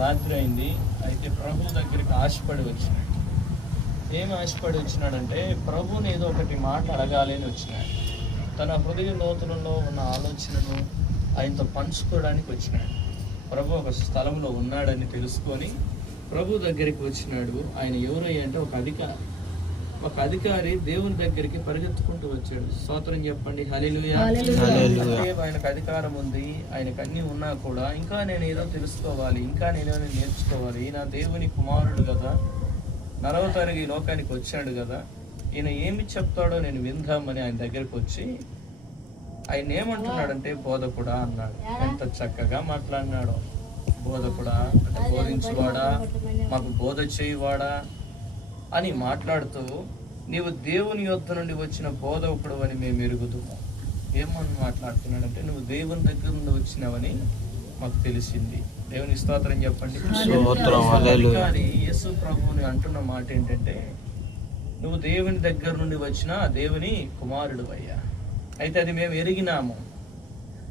రాత్రి అయింది. అయితే ప్రభు దగ్గరికి ఆశపడి వచ్చినాడు. ఏం ఆశపడి వచ్చినాడంటే ప్రభుని ఏదో ఒకటి మాట అడగాలి అని వచ్చినాడు. తన హృదయ లోతులలో ఉన్న ఆలోచనను ఆయనతో పంచుకోవడానికి వచ్చినాడు. ప్రభు ఒక స్థలంలో ఉన్నాడని తెలుసుకొని ప్రభు దగ్గరికి వచ్చినాడు. ఆయన ఎవరయ్యా అంటే ఒక అధికారి దేవుని దగ్గరికి పరిగెత్తుకుంటూ వచ్చాడు. స్తోత్రం చెప్పండి, హల్లెలూయా. ఆయనకు అధికారం ఉంది, ఆయనకు అన్ని ఉన్నా కూడా ఇంకా నేను ఏదో తెలుసుకోవాలి, ఇంకా నేను నేర్చుకోవాలి. ఈయన దేవుని కుమారుడు కదా, 40వ తారీఖు ఈ లోకానికి వచ్చాడు కదా, ఈయన ఏమి చెప్తాడో నేను విందామని ఆయన దగ్గరికి వచ్చి ఆయన ఏమంటున్నాడంటే బోధకుడా అన్నాడు. ఎంత చక్కగా మాట్లాడినాడో. బోధకుడా అంటే బోధించువాడా, మాకు బోధ చేయువాడా అని మాట్లాడుతూ నీవు దేవుని యొద్ద నుండి వచ్చిన బోధకుడు అని మేము ఎరుగుతున్నాం. ఏమని మాట్లాడుతున్నాడంటే నువ్వు దేవుని దగ్గర నుండి వచ్చినావని మాకు తెలిసింది. దేవునికి స్తోత్రం చెప్పండి. కానీ యేసు ప్రభువుని అంటున్న మాట ఏంటంటే నువ్వు దేవుని దగ్గర నుండి వచ్చిన దేవుని కుమారుడు అయ్యా. అయితే అది మేము ఎరిగినాము.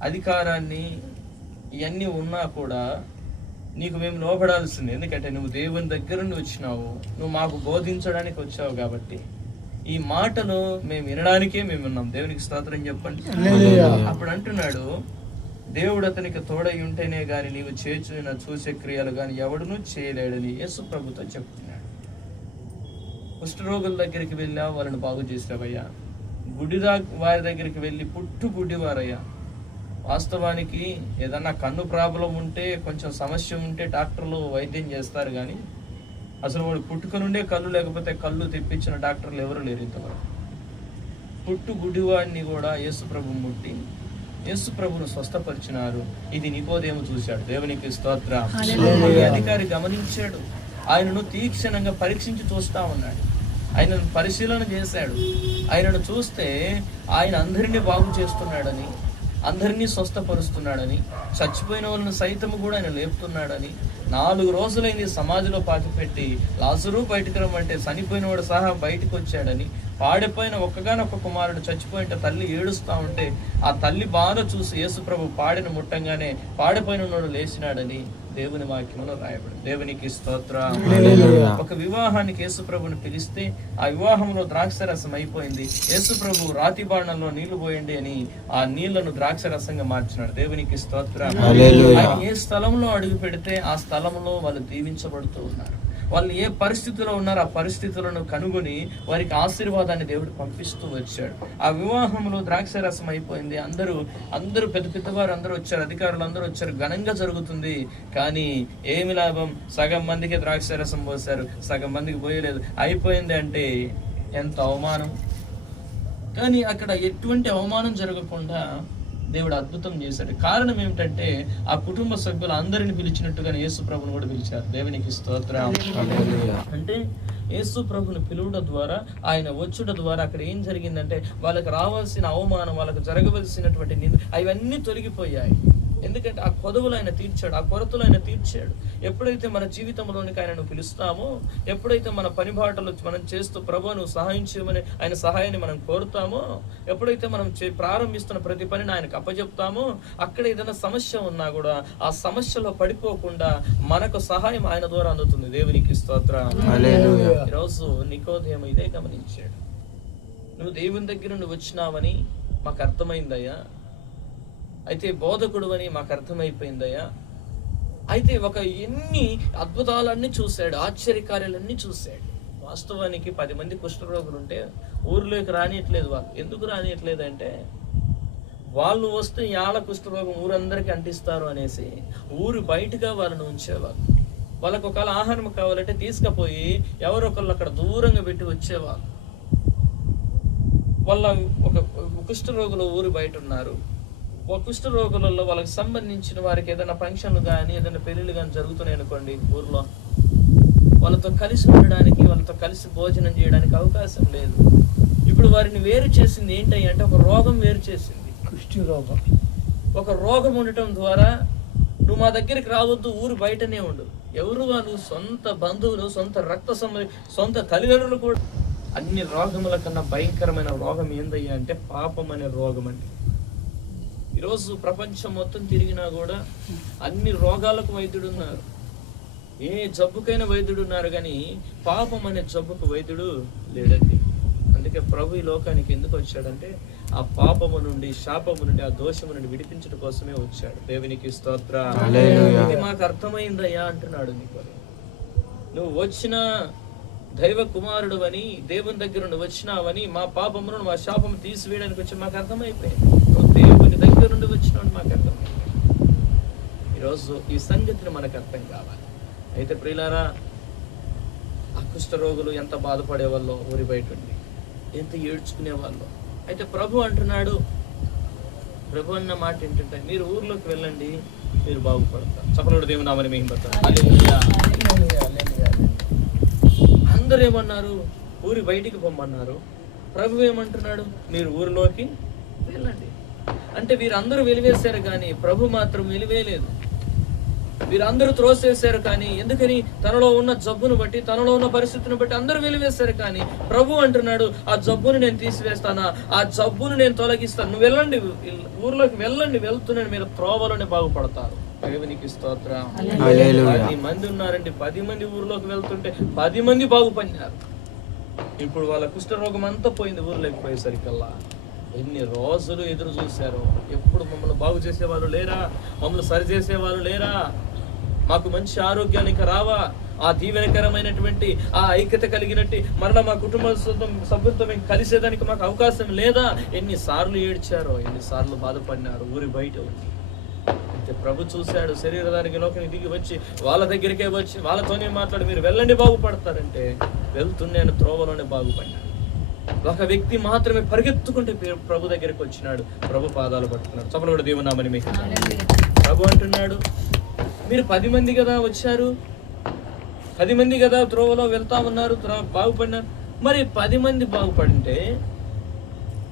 అధికారాన్ని ఇవన్నీ ఉన్నా కూడా నీకు మేము లోపడాల్సింది. ఎందుకంటే నువ్వు దేవుని దగ్గర నుండి వచ్చినావు, నువ్వు మాకు బోధించడానికి వచ్చావు కాబట్టి ఈ మాటను మేము వినడానికే మేము ఉన్నాం. దేవునికి స్తోత్రం చెప్పండి. అప్పుడు అంటున్నాడు, దేవుడు అతనికి తోడై ఉంటేనే గాని నీవు చేసిన చూసే క్రియలు గాని ఎవడునూ చేయలేడని యేసు ప్రభుతో చెప్తున్నాడు. కుష్ఠరోగుల దగ్గరికి వెళ్ళావు, వాళ్ళని బాగు చేసావయ్యా. వారి దగ్గరికి వెళ్ళి పుట్టు గుడ్డివారయ్యా. వాస్తవానికి ఏదన్నా కన్ను ప్రాబ్లం ఉంటే, కొంచెం సమస్య ఉంటే డాక్టర్లు వైద్యం చేస్తారు, కానీ అసలు వాడు పుట్టుక నుండే కళ్ళు లేకపోతే కళ్ళు తెప్పించిన డాక్టర్లు ఎవరు లేరు ఇంతవరకు. పుట్టు గుడ్డివాడిని కూడా యేసు ప్రభు ముట్టి యేసు ప్రభును స్వస్థపరిచినారు. ఇది నికోదేము చూశాడు. దేవునికి స్తోత్రం. అధికారి గమనించాడు. ఆయనను తీక్షణంగా పరీక్షించి చూస్తా ఉన్నాడు. ఆయనను పరిశీలన చేశాడు. ఆయనను చూస్తే ఆయన అందరినీ బాగు చేస్తున్నాడని, అందరినీ స్వస్థపరుస్తున్నాడని, చచ్చిపోయిన వాళ్ళని సైతము కూడా ఆయన లేపుతున్నాడని, 4 రోజులైంది సమాధిలో పాతిపెట్టి లాజరు బయటికి రమ్మంటే చనిపోయిన వాడు సహా బయటకు వచ్చాడని, పాడిపోయిన ఒక్కగానొక్క కుమారుడు చచ్చిపోయింటే తల్లి ఏడుస్తా ఉంటే ఆ తల్లి బాధ చూసి యేసు ప్రభు పాడిన ముట్టంగానే పాడిపోయిన వాడు లేచినాడని దేవుని వాక్యంలో రాయబడి. దేవునికి స్తోత్రం. ఒక వివాహానికి యేసు ప్రభుని పిలిస్తే ఆ వివాహంలో ద్రాక్షరసం అయిపోయింది. యేసు ప్రభు రాతి బాణంలో నీళ్లు పోయండి అని ఆ నీళ్లను ద్రాక్షరసంగా మార్చినాడు. దేవునికి స్తోత్రం. ఆయన ఏ స్థలంలో అడుగు పెడితే ఆ స్థలంలో వాళ్ళు దీవించబడుతూ ఉన్నారు. వాళ్ళు ఏ పరిస్థితిలో ఉన్నారో ఆ పరిస్థితులను కనుగొని వారికి ఆశీర్వాదాన్ని దేవుడు పంపిస్తూ వచ్చాడు. ఆ వివాహంలో ద్రాక్షరసం అయిపోయింది. అందరూ పెద్దవారు అందరూ వచ్చారు, అధికారులు అందరూ వచ్చారు, ఘనంగా జరుగుతుంది. కానీ ఏమి లాభం? సగం మందికి ద్రాక్షరసం పోసారు, సగం మందికి పోయలేదు. అయిపోయింది అంటే ఎంత అవమానం. కానీ అక్కడ ఎటువంటి అవమానం జరగకుండా దేవుడు అద్భుతం చేశాడు. కారణం ఏమిటంటే ఆ కుటుంబ సభ్యులు అందరిని పిలిచినట్టుగానే యేసు ప్రభుని కూడా పిలిచారు. దేవునికి స్తోత్రం. అంటే యేసు ప్రభుని పిలువడం ద్వారా, ఆయన వచ్చుట ద్వారా అక్కడ ఏం జరిగిందంటే వాళ్ళకి రావాల్సిన అవమానం, వాళ్ళకి జరగవలసినటువంటి అవన్నీ తొలగిపోయాయి. ఎందుకంటే ఆ కొదవులు ఆయన తీర్చాడు, ఆ కొరతలు ఆయన తీర్చాడు. ఎప్పుడైతే మన జీవితంలోనికి ఆయనను పిలుస్తామో, ఎప్పుడైతే మన పనిబాటలు మనం చేస్తూ ప్రభువు నువ్వు సహాయం చేయమని ఆయన సహాయాన్ని మనం కోరుతామో, ఎప్పుడైతే మనం ప్రారంభిస్తున్న ప్రతి పనిని ఆయనకు అప్పచెప్తామో, అక్కడ ఏదైనా సమస్య ఉన్నా కూడా ఆ సమస్యలో పడిపోకుండా మనకు సహాయం ఆయన ద్వారా అందుతుంది. దేవునికి స్తోత్రం. ఈరోజు నికోదేము ఇదే గమనించాడు. నువ్వు దేవుని దగ్గర నుండి వచ్చినావని మాకు అర్థమైందయ్యా, అయితే బోధకుడు అని మాకు అర్థమైపోయిందయ్యా. అయితే ఎన్ని అద్భుతాలన్నీ చూశాడు, ఆశ్చర్యకార్యాలన్నీ చూశాడు. వాస్తవానికి 10 మంది కుష్ఠరోగులు ఉంటే ఊరిలోకి రానియట్లేదు. వాళ్ళు ఎందుకు రానియట్లేదు అంటే వాళ్ళు వస్తే యాళ్ళ కుష్ఠరోగం ఊరందరికీ అంటిస్తారు అనేసి ఊరు బయటగా వాళ్ళని ఉంచేవాళ్ళు. వాళ్ళకు ఒకవేళ ఆహారం కావాలంటే తీసుకుపోయి ఎవరొకళ్ళు అక్కడ దూరంగా పెట్టి వచ్చేవాళ్ళు. వాళ్ళ ఒక కుష్ఠరోగులు ఊరు బయట ఉన్నారు. కుష్ఠ రోగులలో వాళ్ళకి సంబంధించిన వారికి ఏదైనా ఫంక్షన్లు కానీ ఏదైనా పెళ్లిళ్ళు కానీ జరుగుతున్నాయి అనుకోండి ఊర్లో, వాళ్ళతో కలిసి ఉండడానికి, వాళ్ళతో కలిసి భోజనం చేయడానికి అవకాశం లేదు. ఇప్పుడు వారిని వేరు చేసింది ఏంటి అంటే ఒక రోగం వేరు చేసింది, కుష్ఠ రోగం. ఒక రోగం ఉండటం ద్వారా నువ్వు మా దగ్గరికి రావద్దు, ఊరు బయటనే ఉండు. ఎవరు వాళ్ళు? సొంత బంధువులు, సొంత రక్త సొంత తల్లిదండ్రులు కూడా. అన్ని రోగముల కన్నా భయంకరమైన రోగం ఏందయ్యా అంటే పాపం అనే రోగం. అంటే ఈరోజు ప్రపంచం మొత్తం తిరిగినా కూడా అన్ని రోగాలకు వైద్యుడు ఉన్నారు. ఏ జబ్బుకైనా వైద్యుడు ఉన్నారు కానీ పాపం అనే జబ్బుకు వైద్యుడు లేడండి. అందుకే ప్రభు ఈ లోకానికి ఎందుకు వచ్చాడంటే ఆ పాపము నుండి, శాపము నుండి, ఆ దోషము నుండి విడిపించడం కోసమే వచ్చాడు. దేవునికి స్తోత్రం. ఇది మాకు అర్థమైందయ్యా అంటున్నాడు. నీకు నువ్వు వచ్చిన దైవ కుమారుడు అని, దేవుని దగ్గర నుండి వచ్చినావని, మా పాపమును మా శాపము తీసివేయడానికి వచ్చి మాకు అర్థమైపోయింది. నువ్వు దేవుని దగ్గర నుండి వచ్చినావు మాకు అర్థమైంది. ఈరోజు ఈ సంగతిని మనకు అర్థం కావాలి. అయితే ప్రియులారా, ఆ కుష్ఠరోగులు ఎంత బాధపడేవాళ్ళో ఊరి బయట ఉండి, ఎంత ఏడ్చుకునేవాళ్ళు. అయితే ప్రభు అంటున్నాడు, ప్రభు అన్న మాట ఏంటంటే మీరు ఊర్లోకి వెళ్ళండి, మీరు బాగుపడతారు. చప్పలుడు దేవుని నామమున మహిమపడతారు. హల్లెలూయా. అందరూ ఏమన్నారు? ఊరి బయటికి పొమ్మన్నారు. ప్రభు ఏమంటున్నాడు? మీరు ఊరిలోకి వెళ్ళండి. అంటే వీరందరూ వెలివేశారు కానీ ప్రభు మాత్రం వెలివేయలేదు. వీరందరూ త్రోసేశారు కానీ, ఎందుకని? తనలో ఉన్న జబ్బును బట్టి, తనలో ఉన్న పరిస్థితిని బట్టి అందరూ వెలివేశారు కానీ ప్రభు అంటున్నాడు, ఆ జబ్బును నేను తీసివేస్తానా, ఆ జబ్బును నేను తొలగిస్తాను. నువ్వు వెళ్ళండి, ఊర్లోకి వెళ్ళండి, వెళ్తున్నాను, మీరు త్రోవలోనే బాగుపడతారు. దేవునికి స్తోత్రం. 10 మంది ఉన్నారండి. 10 మంది ఊర్లోకి వెళ్తుంటే 10 మంది బాగుపడినారు. ఇప్పుడు వాళ్ళ కుష్ఠరోగం అంతా పోయింది. ఊర్లోకి పోయేసరికల్లా ఎన్ని రోజులు ఎదురు చూశారు. ఎప్పుడు మమ్మల్ని బాగు చేసేవాళ్ళు లేరా, మమ్మల్ని సరి చేసేవాళ్ళు లేరా, మాకు మంచి ఆరోగ్యానికి రావా, ఆ దీవెనకరమైనటువంటి ఆ ఐక్యత కలిగినట్టు మరలా మా కుటుంబ సభ్యులతో మేము కలిసేదానికి మాకు అవకాశం లేదా? ఎన్నిసార్లు ఏడ్చారో, ఎన్నిసార్లు బాధపడినారు ఊరి బయట ఉంది. అయితే ప్రభు చూశాడు, శరీరధారికి లోకానికి దిగి వచ్చి వాళ్ళ దగ్గరికే వచ్చి వాళ్ళతోనే మాట్లాడి మీరు వెళ్ళండి బాగుపడతారంటే వెళ్తున్నాను, త్రోవలోనే బాగుపడినాడు. ఒక వ్యక్తి మాత్రమే పరిగెత్తుకుంటే ప్రభు దగ్గరికి వచ్చినాడు, ప్రభు పాదాలు పట్టుకున్నాడు. చప్పలు దేవుని నామమున మహిమ. ప్రభు అంటున్నాడు, మీరు 10 మంది కదా వచ్చారు, 10 మంది కదా త్రోవలో వెళ్తా ఉన్నారు, బాగుపడినారు. మరి 10 మంది బాగుపడింటే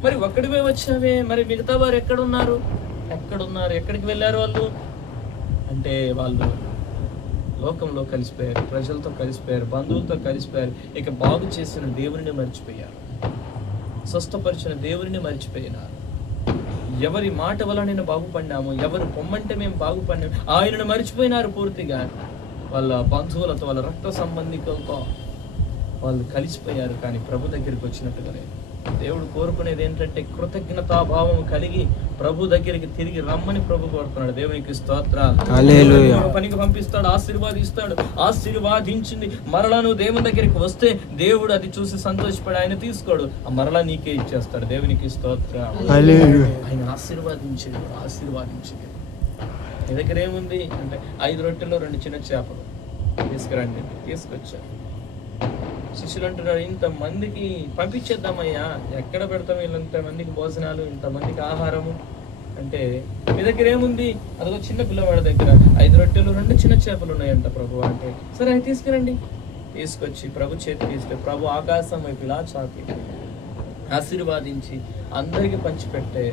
మరి ఒక్కడివే వచ్చావే, మరి మిగతా వారు ఎక్కడున్నారు? ఎక్కడికి వెళ్ళారు వాళ్ళు అంటే? వాళ్ళు లోకంలో కలిసిపోయారు, ప్రజలతో కలిసిపోయారు, బంధువులతో కలిసిపోయారు. ఇక బాగు చేసిన దేవుని మర్చిపోయారు, స్వస్థపరిచిన దేవుని మర్చిపోయినారు. ఎవరి మాట వల్ల నేను బాగుపడినాము, ఎవరు పొమ్మంటే మేము బాగుపడినాము, ఆయనను మర్చిపోయినారు పూర్తిగా. వాళ్ళ బంధువులతో, వాళ్ళ రక్త సంబంధికులతో వాళ్ళు కలిసిపోయారు. కానీ ప్రభు దగ్గరికి వచ్చినట్టుగా లేదు. దేవుడు కోరుకునేది ఏంటంటే కృతజ్ఞతాభావం కలిగి ప్రభు దగ్గరికి తిరిగి రమ్మని ప్రభు కోరుతున్నాడు. దేవునికి స్తోత్రం. హల్లెలూయా. పనికి పంపిస్తాడు, ఆశీర్వాదిస్తాడు. ఆశీర్వాదించింది మరలా నువ్వు దేవుని దగ్గరికి వస్తే దేవుడు అది చూసి సంతోషపడి ఆయన తీసుకోడు, ఆ మరలా నీకే ఇచ్చేస్తాడు. దేవునికి స్తోత్రం. హల్లెలూయా. ఆయన ఆశీర్వాదించేది. నీ దగ్గర ఏముంది అంటే 5 రొట్టెలు 2 చిన్న చేపలు తీసుకురండి. తీసుకొచ్చారు. శిష్యులు అంటున్నారు, ఇంతమందికి పంపించేద్దామయ్యా, ఎక్కడ పెడతాం ఇంతమందికి భోజనాలు, ఇంతమందికి ఆహారము అంటే? మీ దగ్గర ఏముంది? అదొక చిన్న పిల్లవాడి దగ్గర 5 రొట్టెలు 2 చిన్న చేపలు ఉన్నాయంట ప్రభు అంటే. సరే అవి తీసుకురండి. తీసుకొచ్చి ప్రభు చేతి తీస్తే ప్రభు ఆకాశం వైపు ఇలా చాపి ఆశీర్వాదించి అందరికి పంచిపెట్టే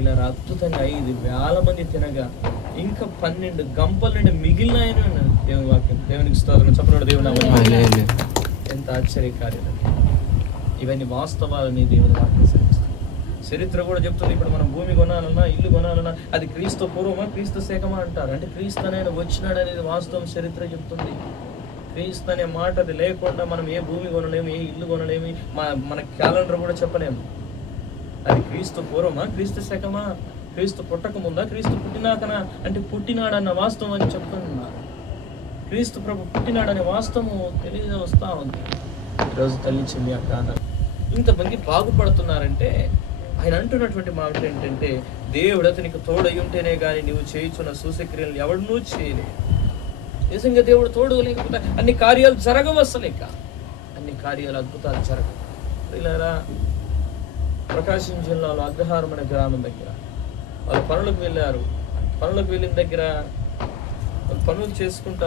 ఇలా అద్భుతంగా 5,000 మంది తినగా ఇంకా 12 గంపల నుండి మిగిలిన దేవుని వాక్యం. దేవునికి స్తోత్రం. చెప్పండి దేవుని. ఎంత ఆశ్చర్యకార్యం. ఇవన్నీ వాస్తవాలని దేవుని వాక్యం సెలవిస్తుంది. చరిత్ర కూడా చెప్తుంది. ఇప్పుడు మనం భూమి కొనాలన్నా, ఇల్లు కొనాలన్నా అది క్రీస్తు పూర్వమా, క్రీస్తు శకమా అంటారు. అంటే క్రీస్తు అనేది వచ్చినాడు అనేది వాస్తవం చరిత్ర చెప్తుంది. క్రీస్తు అనే మాట అది లేకుండా మనం ఏ భూమి కొనలేము, ఏ ఇల్లు కొనలేము, మన క్యాలెండర్ కూడా చెప్పలేము. అది క్రీస్తు పూర్వమా, క్రీస్తు శకమా, క్రీస్తు పుట్టక ముందా, క్రీస్తు పుట్టినాకనా అంటే పుట్టినాడన్న వాస్తవం అని చెప్తున్నారు. క్రీస్తు ప్రభు పుట్టినాడనే వాస్తవము తెలియవస్తా ఉంది. ఈరోజు తల్లించింది ఆ కారణం. ఇంతమంది బాగుపడుతున్నారంటే ఆయన అంటున్నటువంటి మాట ఏంటంటే దేవుడు అతనికి తోడై ఉంటేనే కానీ నువ్వు చేయుచున్న సూచక్రియలను ఎవడనూ చేయలేదు. నిజంగా దేవుడు తోడు లేకపోతే అన్ని కార్యాలు జరగవు. అసలేక అన్ని కార్యాలు, అద్భుతాలు జరగవు. ఇలారా ప్రకాశం జిల్లాలో అగ్రహారం అనే గ్రామం దగ్గర వాళ్ళు పనులకు వెళ్ళారు. పనులకు వెళ్ళిన దగ్గర పనులు చేసుకుంటా